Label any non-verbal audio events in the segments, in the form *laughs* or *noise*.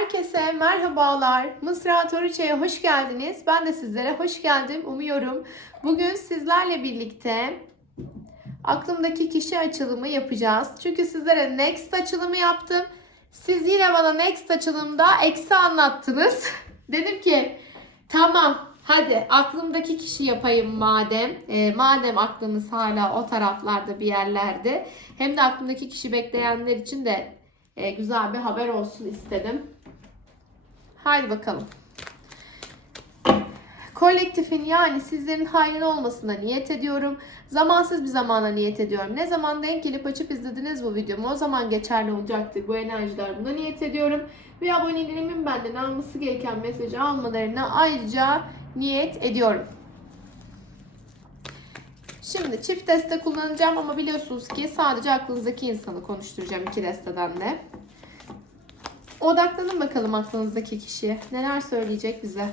Herkese merhabalar. Mısra Toriçe'ye hoş geldiniz. Ben de sizlere hoş geldim umuyorum. Bugün sizlerle birlikte aklımdaki kişi açılımı yapacağız. Çünkü sizlere next açılımı yaptım. Siz yine bana next açılımda eksi anlattınız. *laughs* Dedim ki tamam hadi aklımdaki kişi yapayım madem. Ee, madem aklınız hala o taraflarda bir yerlerde. Hem de aklımdaki kişi bekleyenler için de e, güzel bir haber olsun istedim. Haydi bakalım. Kolektifin yani sizlerin hayrına olmasına niyet ediyorum. Zamansız bir zamana niyet ediyorum. Ne zaman denk gelip açıp izlediniz bu videomu o zaman geçerli olacaktır bu enerjiler. Buna niyet ediyorum. Ve abonelerimin benden alması gereken mesajı almalarına ayrıca niyet ediyorum. Şimdi çift deste kullanacağım ama biliyorsunuz ki sadece aklınızdaki insanı konuşturacağım iki desteden de. Odaklanın bakalım aklınızdaki kişiye. Neler söyleyecek bize?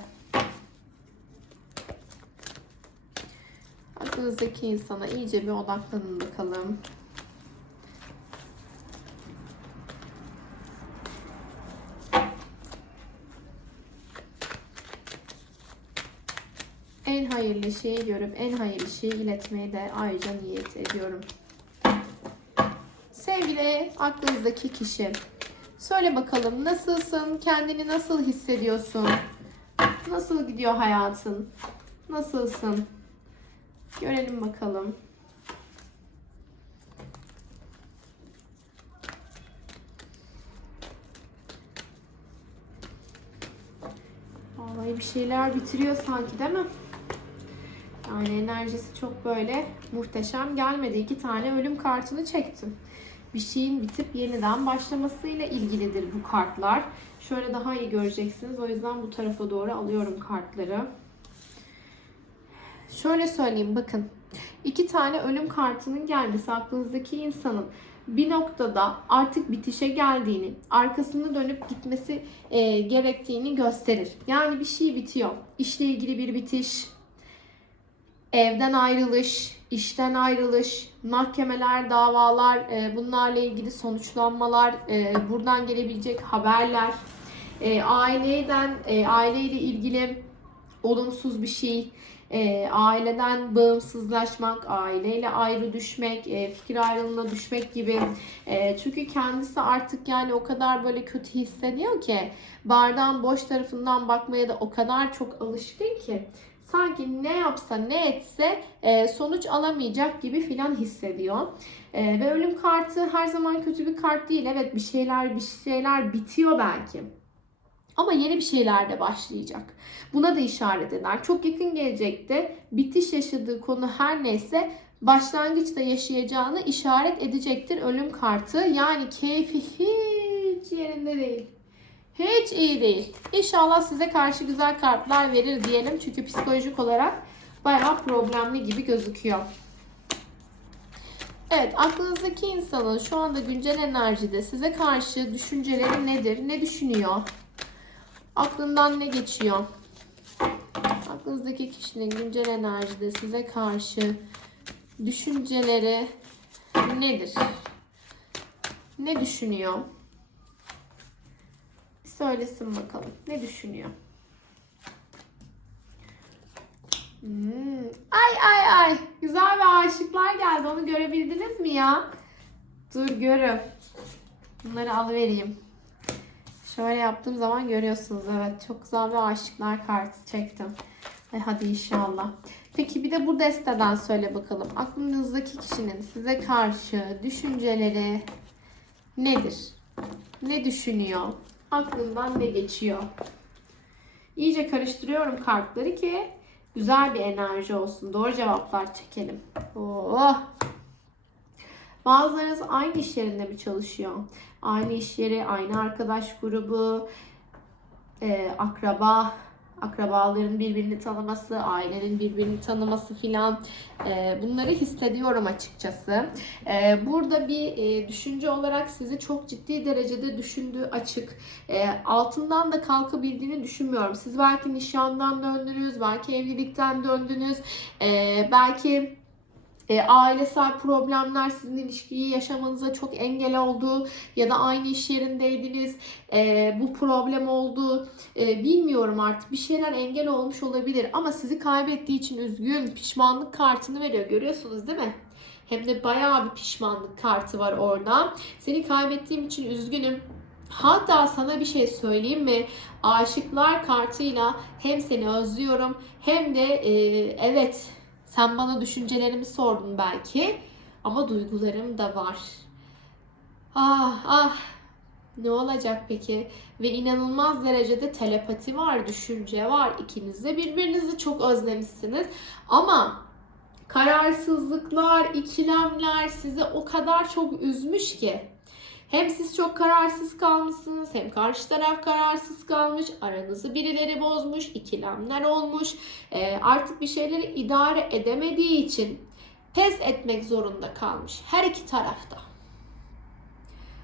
Aklınızdaki insana iyice bir odaklanın bakalım. En hayırlı şeyi görüp en hayırlı şeyi iletmeye de ayrıca niyet ediyorum. Sevgili aklınızdaki kişi, söyle bakalım nasılsın? Kendini nasıl hissediyorsun? Nasıl gidiyor hayatın? Nasılsın? Görelim bakalım. Vallahi bir şeyler bitiriyor sanki değil mi? Yani enerjisi çok böyle muhteşem gelmedi. İki tane ölüm kartını çektim. Bir şeyin bitip yeniden başlamasıyla ilgilidir bu kartlar. Şöyle daha iyi göreceksiniz. O yüzden bu tarafa doğru alıyorum kartları. Şöyle söyleyeyim bakın. İki tane ölüm kartının gelmesi aklınızdaki insanın bir noktada artık bitişe geldiğini, arkasını dönüp gitmesi e, gerektiğini gösterir. Yani bir şey bitiyor. İşle ilgili bir bitiş, evden ayrılış, işten ayrılış, mahkemeler, davalar, e, bunlarla ilgili sonuçlanmalar, e, buradan gelebilecek haberler, e, aileden, e, aileyle ilgili olumsuz bir şey, e, aileden bağımsızlaşmak, aileyle ayrı düşmek, e, fikir ayrılığına düşmek gibi. E, çünkü kendisi artık yani o kadar böyle kötü hissediyor ki bardağın boş tarafından bakmaya da o kadar çok alışkın ki sanki ne yapsa ne etse e, sonuç alamayacak gibi filan hissediyor. E, ve ölüm kartı her zaman kötü bir kart değil. Evet bir şeyler bir şeyler bitiyor belki. Ama yeni bir şeyler de başlayacak. Buna da işaret eder. Çok yakın gelecekte bitiş yaşadığı konu her neyse başlangıçta yaşayacağını işaret edecektir ölüm kartı. Yani keyfi hiç yerinde değil. Hiç iyi değil. İnşallah size karşı güzel kartlar verir diyelim. Çünkü psikolojik olarak bayağı problemli gibi gözüküyor. Evet, aklınızdaki insanın şu anda güncel enerjide size karşı düşünceleri nedir? Ne düşünüyor? Aklından ne geçiyor? Aklınızdaki kişinin güncel enerjide size karşı düşünceleri nedir? Ne düşünüyor? Söylesin bakalım. Ne düşünüyor? Hmm. Ay ay ay. Güzel bir aşıklar geldi. Onu görebildiniz mi ya? Dur görün. Bunları alıvereyim. Şöyle yaptığım zaman görüyorsunuz. Evet çok güzel bir aşıklar kartı çektim. Ay hadi inşallah. Peki bir de bu desteden söyle bakalım. Aklınızdaki kişinin size karşı düşünceleri nedir? Ne düşünüyor? Aklından ne geçiyor? İyice karıştırıyorum kartları ki güzel bir enerji olsun. Doğru cevaplar çekelim. Oh. Bazılarınız aynı iş yerinde mi çalışıyor? Aynı iş yeri, aynı arkadaş grubu, e, akraba, akrabaların birbirini tanıması, ailenin birbirini tanıması filan e, bunları hissediyorum açıkçası. E, burada bir e, düşünce olarak sizi çok ciddi derecede düşündüğü açık. E, altından da kalkabildiğini düşünmüyorum. Siz belki nişandan döndünüz, belki evlilikten döndünüz, e, belki e, ailesel problemler sizin ilişkiyi yaşamanıza çok engel oldu ya da aynı iş yerindeydiniz e, bu problem oldu E, bilmiyorum artık bir şeyler engel olmuş olabilir ama sizi kaybettiği için üzgün pişmanlık kartını veriyor görüyorsunuz değil mi? Hem de bayağı bir pişmanlık kartı var orada. Seni kaybettiğim için üzgünüm. Hatta sana bir şey söyleyeyim mi? Aşıklar kartıyla hem seni özlüyorum hem de e, evet sen bana düşüncelerimi sordun belki ama duygularım da var. Ah ah ne olacak peki? Ve inanılmaz derecede telepati var, düşünce var. İkiniz de birbirinizi çok özlemişsiniz. Ama kararsızlıklar, ikilemler sizi o kadar çok üzmüş ki. Hem siz çok kararsız kalmışsınız hem karşı taraf kararsız kalmış. Aranızı birileri bozmuş, ikilemler olmuş. Ee, artık bir şeyleri idare edemediği için pes etmek zorunda kalmış. Her iki tarafta.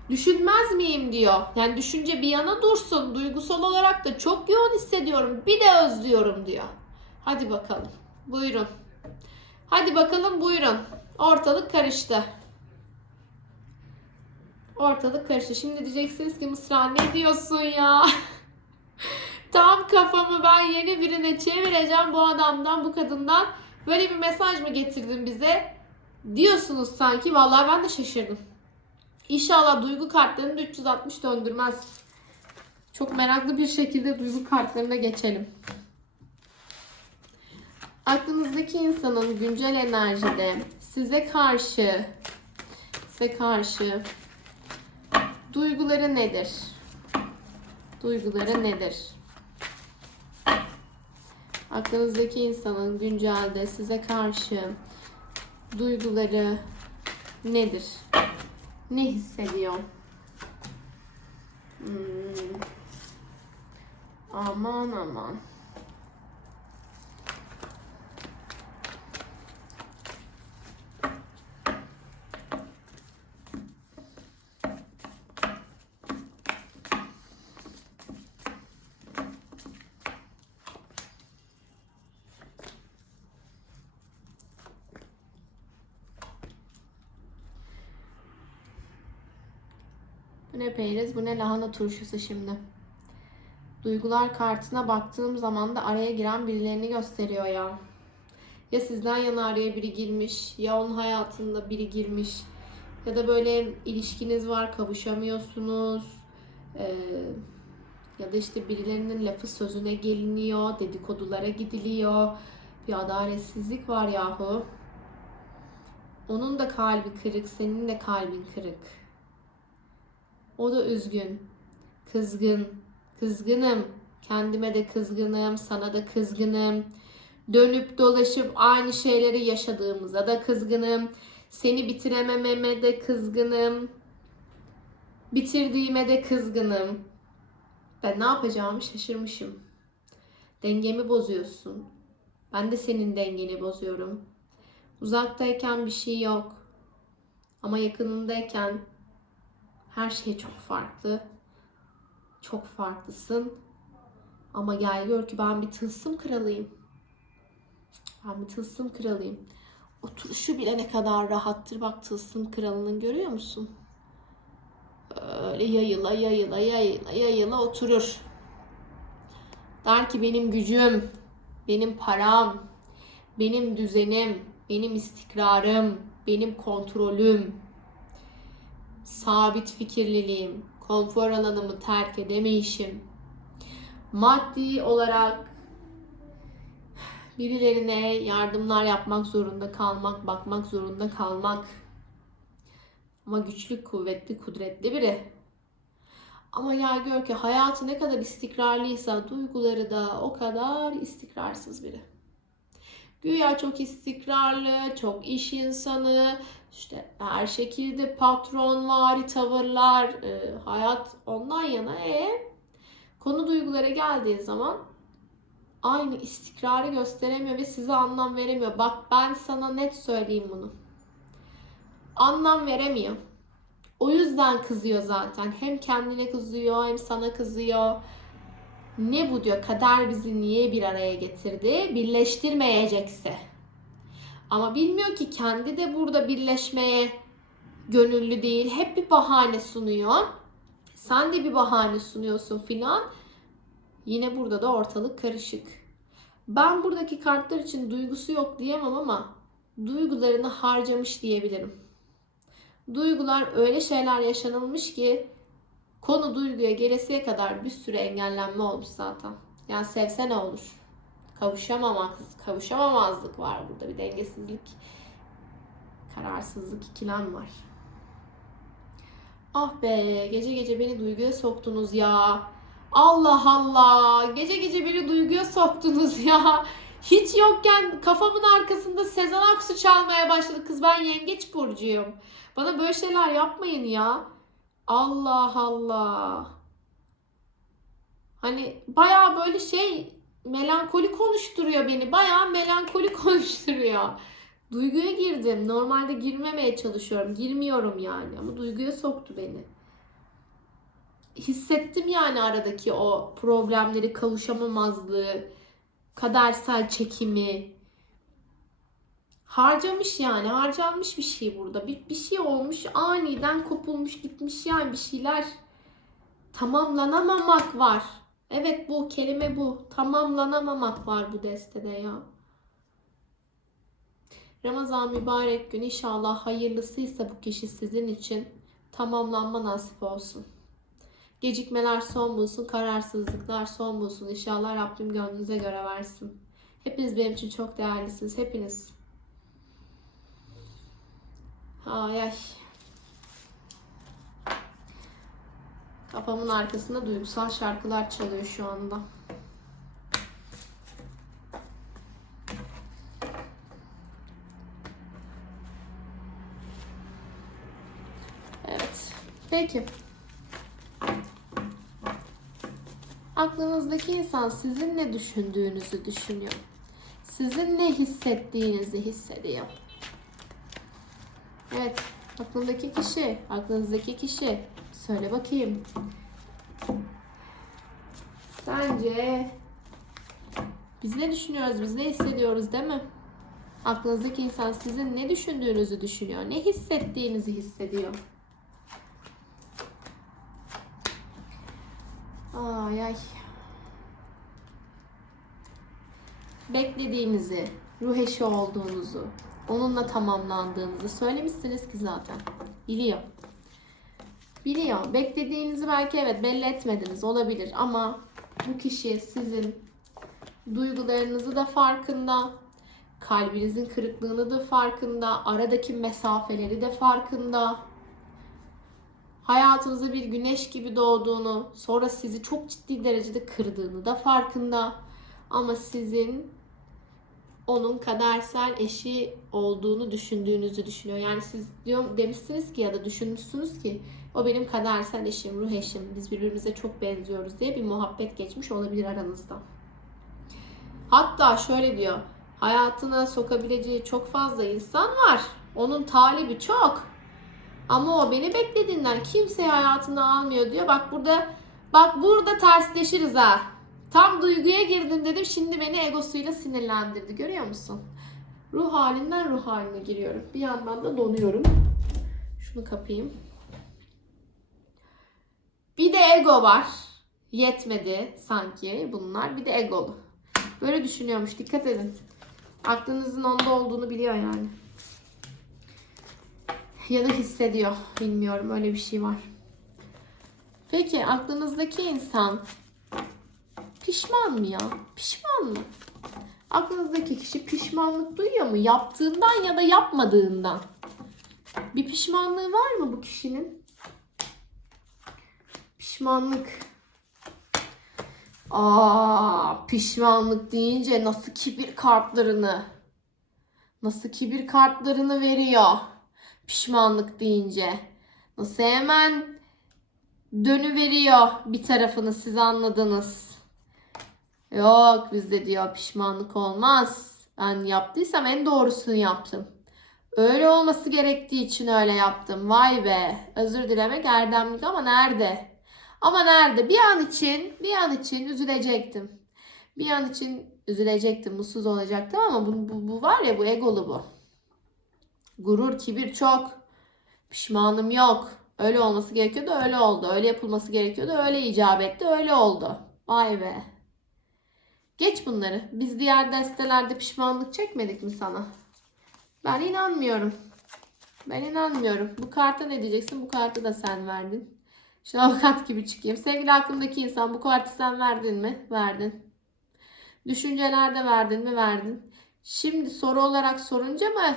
Düşünmez miyim diyor. Yani düşünce bir yana dursun. Duygusal olarak da çok yoğun hissediyorum. Bir de özlüyorum diyor. Hadi bakalım. Buyurun. Hadi bakalım buyurun. Ortalık karıştı. Ortalık karıştı. Şimdi diyeceksiniz ki Mısra ne diyorsun ya? *laughs* Tam kafamı ben yeni birine çevireceğim bu adamdan bu kadından. Böyle bir mesaj mı getirdin bize? Diyorsunuz sanki. Vallahi ben de şaşırdım. İnşallah duygu kartlarını da 360 döndürmez. Çok meraklı bir şekilde duygu kartlarına geçelim. Aklınızdaki insanın güncel enerjide size karşı size karşı duyguları nedir? Duyguları nedir? Aklınızdaki insanın güncelde size karşı duyguları nedir? Ne hissediyor? Hmm. Aman aman. Ne peyriz, bu ne lahana turşusu şimdi. Duygular kartına baktığım zaman da araya giren birilerini gösteriyor ya. Ya sizden yana araya biri girmiş, ya onun hayatında biri girmiş. Ya da böyle ilişkiniz var, kavuşamıyorsunuz. Ee, ya da işte birilerinin lafı sözüne geliniyor, dedikodulara gidiliyor. Bir adaletsizlik var yahu. Onun da kalbi kırık, senin de kalbin kırık. O da üzgün, kızgın, kızgınım. Kendime de kızgınım, sana da kızgınım. Dönüp dolaşıp aynı şeyleri yaşadığımıza da kızgınım. Seni bitiremememe de kızgınım. Bitirdiğime de kızgınım. Ben ne yapacağımı şaşırmışım. Dengemi bozuyorsun. Ben de senin dengeni bozuyorum. Uzaktayken bir şey yok. Ama yakınındayken her şey çok farklı. Çok farklısın. Ama gel gör ki ben bir tılsım kralıyım. Ben bir tılsım kralıyım. Oturuşu bile ne kadar rahattır. Bak tılsım kralının görüyor musun? Öyle yayıla yayıla yayıla yayıla oturur. Der ki benim gücüm, benim param, benim düzenim, benim istikrarım, benim kontrolüm, sabit fikirliliğim, konfor alanımı terk edemeyişim, maddi olarak birilerine yardımlar yapmak zorunda kalmak, bakmak zorunda kalmak. Ama güçlü, kuvvetli, kudretli biri. Ama gel gör ki hayatı ne kadar istikrarlıysa duyguları da o kadar istikrarsız biri. Güya çok istikrarlı, çok iş insanı, işte her şekilde patronvari tavırlar, e, hayat ondan yana. E, konu duygulara geldiği zaman aynı istikrarı gösteremiyor ve size anlam veremiyor. Bak ben sana net söyleyeyim bunu. Anlam veremiyor. O yüzden kızıyor zaten. Hem kendine kızıyor hem sana kızıyor. Ne bu diyor? Kader bizi niye bir araya getirdi? Birleştirmeyecekse. Ama bilmiyor ki kendi de burada birleşmeye gönüllü değil. Hep bir bahane sunuyor. Sen de bir bahane sunuyorsun filan. Yine burada da ortalık karışık. Ben buradaki kartlar için duygusu yok diyemem ama duygularını harcamış diyebilirim. Duygular öyle şeyler yaşanılmış ki konu duyguya gelesiye kadar bir sürü engellenme olmuş zaten. Yani sevse ne olur? Kavuşamamak, kavuşamamazlık var burada bir dengesizlik, kararsızlık, ikilem var. Ah be, gece gece beni duyguya soktunuz ya. Allah Allah, gece gece beni duyguya soktunuz ya. Hiç yokken kafamın arkasında Sezen Aksu çalmaya başladı. Kız ben yengeç burcuyum. Bana böyle şeyler yapmayın ya. Allah Allah. Hani bayağı böyle şey melankoli konuşturuyor beni. Bayağı melankoli *laughs* konuşturuyor. Duyguya girdim. Normalde girmemeye çalışıyorum. Girmiyorum yani ama duyguya soktu beni. Hissettim yani aradaki o problemleri, kavuşamamazlığı, kadersel çekimi. Harcamış yani. Harcanmış bir şey burada. Bir, bir şey olmuş. Aniden kopulmuş gitmiş yani bir şeyler. Tamamlanamamak var. Evet bu kelime bu. Tamamlanamamak var bu destede ya. Ramazan mübarek gün inşallah hayırlısıysa bu kişi sizin için tamamlanma nasip olsun. Gecikmeler son bulsun, kararsızlıklar son bulsun. İnşallah Rabbim gönlünüze göre versin. Hepiniz benim için çok değerlisiniz. Hepiniz. Ay ay. Kafamın arkasında duygusal şarkılar çalıyor şu anda. Evet. Peki. Aklınızdaki insan sizin ne düşündüğünüzü düşünüyor. Sizin ne hissettiğinizi hissediyor. Evet. Aklındaki kişi, aklınızdaki kişi. Söyle bakayım. Sence biz ne düşünüyoruz, biz ne hissediyoruz değil mi? Aklınızdaki insan sizin ne düşündüğünüzü düşünüyor, ne hissettiğinizi hissediyor. Ay ay. Beklediğinizi, ruh eşi olduğunuzu, onunla tamamlandığınızı söylemişsiniz ki zaten. Biliyor. Biliyor. Beklediğinizi belki evet belli etmediniz olabilir ama bu kişi sizin duygularınızı da farkında, kalbinizin kırıklığını da farkında, aradaki mesafeleri de farkında. Hayatınıza bir güneş gibi doğduğunu, sonra sizi çok ciddi derecede kırdığını da farkında. Ama sizin onun kadersel eşi olduğunu düşündüğünüzü düşünüyor. Yani siz diyor demişsiniz ki ya da düşünmüşsünüz ki o benim kadersel eşim, ruh eşim. Biz birbirimize çok benziyoruz diye bir muhabbet geçmiş olabilir aranızda. Hatta şöyle diyor. Hayatına sokabileceği çok fazla insan var. Onun talibi çok. Ama o beni beklediğinden kimseyi hayatına almıyor diyor. Bak burada bak burada tersleşiriz ha. Tam duyguya girdim dedim. Şimdi beni egosuyla sinirlendirdi. Görüyor musun? Ruh halinden ruh haline giriyorum. Bir yandan da donuyorum. Şunu kapayım. Bir de ego var. Yetmedi sanki bunlar. Bir de egolu. Böyle düşünüyormuş. Dikkat edin. Aklınızın onda olduğunu biliyor yani. Ya da hissediyor. Bilmiyorum. Öyle bir şey var. Peki aklınızdaki insan pişman mı ya? Pişman mı? Aklınızdaki kişi pişmanlık duyuyor mu? Yaptığından ya da yapmadığından. Bir pişmanlığı var mı bu kişinin? Pişmanlık. Aa, pişmanlık deyince nasıl kibir kartlarını nasıl kibir kartlarını veriyor pişmanlık deyince. Nasıl hemen dönü veriyor bir tarafını siz anladınız. Yok bizde diyor pişmanlık olmaz. Ben yaptıysam en doğrusunu yaptım. Öyle olması gerektiği için öyle yaptım. Vay be. Özür dilemek erdemlik ama nerede? Ama nerede? Bir an için, bir an için üzülecektim. Bir an için üzülecektim, mutsuz olacaktım ama bu, bu, bu var ya bu egolu bu. Gurur, kibir çok. Pişmanım yok. Öyle olması gerekiyordu, öyle oldu. Öyle yapılması gerekiyordu, öyle icap etti, öyle oldu. Vay be. Geç bunları. Biz diğer destelerde pişmanlık çekmedik mi sana? Ben inanmıyorum. Ben inanmıyorum. Bu karta ne diyeceksin? Bu kartı da sen verdin. Şu avukat gibi çıkayım. Sevgili aklımdaki insan bu kartı sen verdin mi? Verdin. Düşüncelerde verdin mi? Verdin. Şimdi soru olarak sorunca mı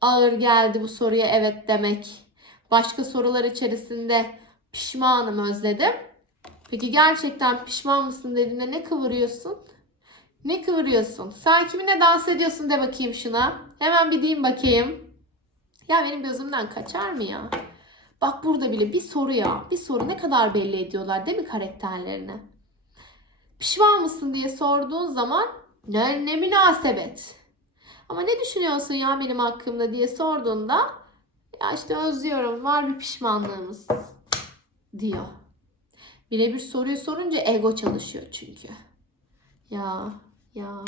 ağır geldi bu soruya evet demek? Başka sorular içerisinde pişmanım özledim. Peki gerçekten pişman mısın dediğinde ne kıvırıyorsun? Ne kıvırıyorsun? Sen kiminle dans ediyorsun de bakayım şuna. Hemen bir diyeyim bakayım. Ya benim gözümden kaçar mı ya? Bak burada bile bir soru ya. Bir soru ne kadar belli ediyorlar değil mi karakterlerini? Pişman mısın diye sorduğun zaman ne, ne münasebet. Ama ne düşünüyorsun ya benim hakkımda diye sorduğunda ya işte özlüyorum var bir pişmanlığımız diyor. Birebir soruyu sorunca ego çalışıyor çünkü. Ya ya.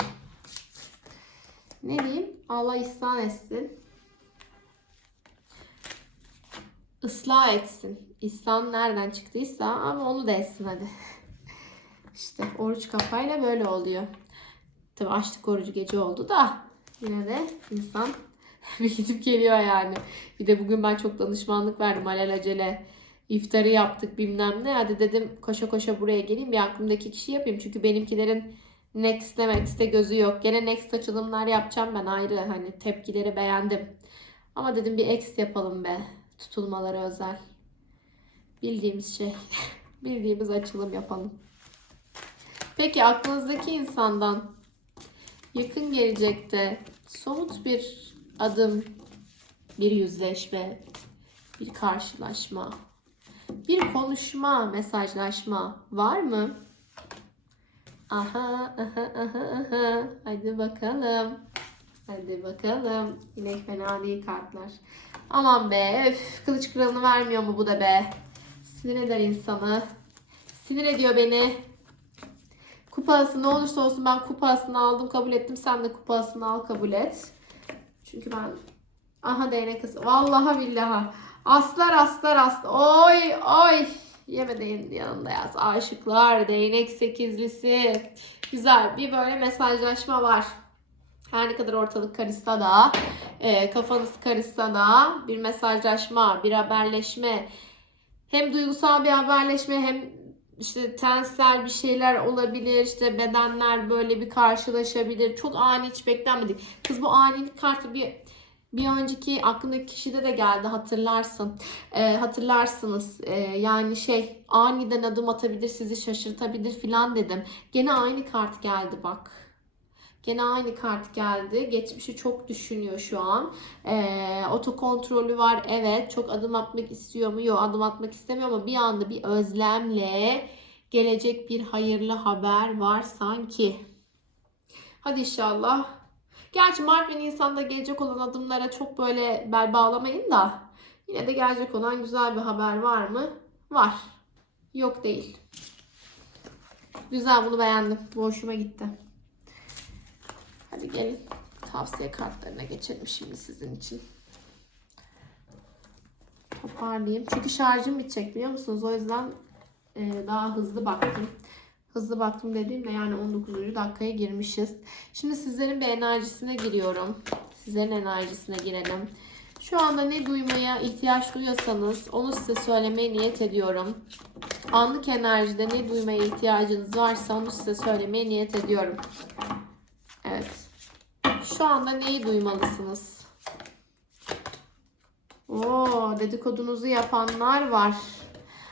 Ne diyeyim? Allah ihsan etsin. Islah etsin. İslam nereden çıktıysa ama onu da etsin hadi. *laughs* İşte oruç kafayla böyle oluyor. Tabi açlık orucu gece oldu da yine de insan *laughs* bir gidip geliyor yani. Bir de bugün ben çok danışmanlık verdim alelacele. İftarı yaptık bilmem ne. Hadi dedim koşa koşa buraya geleyim bir aklımdaki kişi yapayım. Çünkü benimkilerin Next'te Max'te gözü yok. Gene Next açılımlar yapacağım ben ayrı. Hani tepkileri beğendim. Ama dedim bir X yapalım be. Tutulmalara özel. Bildiğimiz şey. *laughs* Bildiğimiz açılım yapalım. Peki aklınızdaki insandan yakın gelecekte somut bir adım, bir yüzleşme, bir karşılaşma, bir konuşma, mesajlaşma var mı? Aha, aha, aha, aha. Hadi bakalım. Hadi bakalım. Yine fena değil kartlar. Aman be. Öf, kılıç kralını vermiyor mu bu da be? Sinir eder insanı. Sinir ediyor beni. Kupası ne olursa olsun ben kupasını aldım kabul ettim. Sen de kupasını al kabul et. Çünkü ben aha değnek kızı. Vallahi billahi. Aslar aslar aslar. Oy oy. Yeme değin yanında yaz. Aşıklar, değnek sekizlisi. Güzel bir böyle mesajlaşma var. Her ne kadar ortalık karışsa da, e, kafanız karışsa da bir mesajlaşma, bir haberleşme. Hem duygusal bir haberleşme hem işte tensel bir şeyler olabilir. işte bedenler böyle bir karşılaşabilir. Çok ani hiç beklenmedik. Kız bu ani kartı bir bir önceki aklındaki kişide de geldi hatırlarsın. Ee, hatırlarsınız. Ee, yani şey aniden adım atabilir, sizi şaşırtabilir filan dedim. Gene aynı kart geldi bak. Gene aynı kart geldi. Geçmişi çok düşünüyor şu an. Ee, otokontrolü var. Evet. Çok adım atmak istiyor mu? Yok adım atmak istemiyor ama bir anda bir özlemle gelecek bir hayırlı haber var sanki. Hadi inşallah. Gerçi Mart ve Nisan'da gelecek olan adımlara çok böyle bel bağlamayın da yine de gelecek olan güzel bir haber var mı? Var. Yok değil. Güzel bunu beğendim. Bu hoşuma gitti. Hadi gelin tavsiye kartlarına geçelim şimdi sizin için. Toparlayayım. Çünkü şarjım bitecek biliyor musunuz? O yüzden e, daha hızlı baktım. Hızlı baktım dediğimde yani 19. dakikaya girmişiz. Şimdi sizlerin bir enerjisine giriyorum. Sizlerin enerjisine girelim. Şu anda ne duymaya ihtiyaç duyuyorsanız onu size söylemeye niyet ediyorum. Anlık enerjide ne duymaya ihtiyacınız varsa onu size söylemeye niyet ediyorum. Evet. Şu anda neyi duymalısınız? Oo, dedikodunuzu yapanlar var.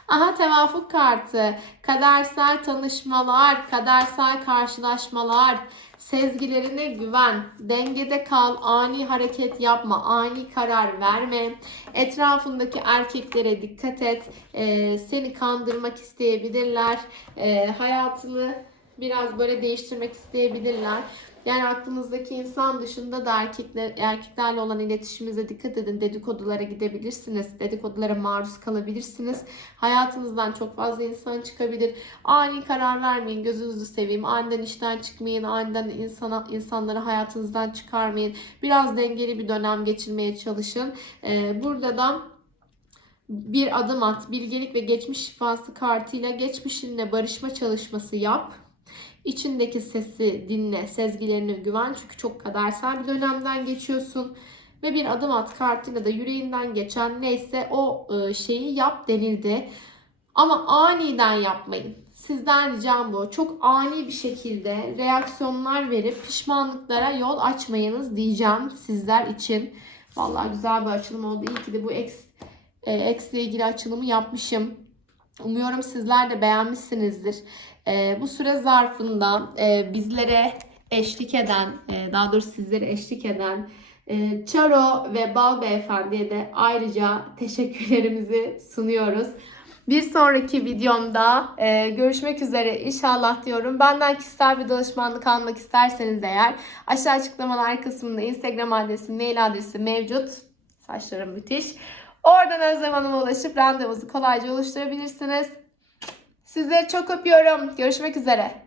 Aha tevafuk kartı. Kadersel tanışmalar, kadersel karşılaşmalar, sezgilerine güven, dengede kal, ani hareket yapma, ani karar verme. Etrafındaki erkeklere dikkat et. Ee, seni kandırmak isteyebilirler. Ee, hayatını biraz böyle değiştirmek isteyebilirler. Yani aklınızdaki insan dışında da erkekler, erkeklerle olan iletişiminize dikkat edin. Dedikodulara gidebilirsiniz. Dedikodulara maruz kalabilirsiniz. Hayatınızdan çok fazla insan çıkabilir. Ani karar vermeyin. Gözünüzü seveyim. Aniden işten çıkmayın. Aniden insana, insanları hayatınızdan çıkarmayın. Biraz dengeli bir dönem geçirmeye çalışın. Ee, burada da bir adım at. Bilgelik ve geçmiş şifası kartıyla geçmişinle barışma çalışması yap. İçindeki sesi dinle, sezgilerine güven çünkü çok kadersel bir dönemden geçiyorsun. Ve bir adım at kartıyla da yüreğinden geçen neyse o e, şeyi yap denildi. Ama aniden yapmayın. Sizden ricam bu. Çok ani bir şekilde reaksiyonlar verip pişmanlıklara yol açmayınız diyeceğim sizler için. Vallahi güzel bir açılım oldu. İyi ki de bu X, ile ilgili açılımı yapmışım. Umuyorum sizler de beğenmişsinizdir. E, bu süre zarfında e, bizlere eşlik eden, e, daha doğrusu sizlere eşlik eden e, Çaro ve Bal Beyefendi'ye de ayrıca teşekkürlerimizi sunuyoruz. Bir sonraki videomda e, görüşmek üzere inşallah diyorum. Benden kişisel bir danışmanlık almak isterseniz eğer aşağı açıklamalar kısmında Instagram adresim, mail adresi mevcut. Saçlarım müthiş. Oradan Özlem Hanım'a ulaşıp randevunuzu kolayca oluşturabilirsiniz. Sizleri çok öpüyorum. Görüşmek üzere.